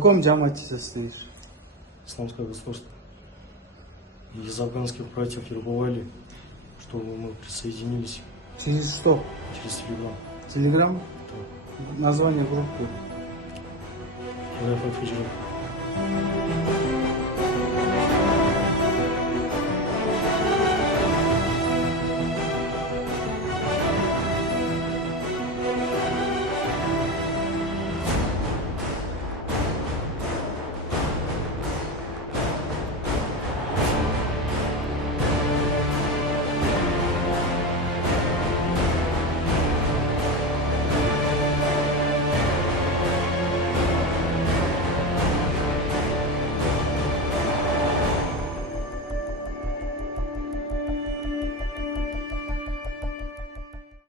каком джамате состоишь? Исламское государство. Из афганских братьев вербовали, чтобы мы присоединились Через что? через Телеграм. Телеграм? Название группы. РФ Фиджи.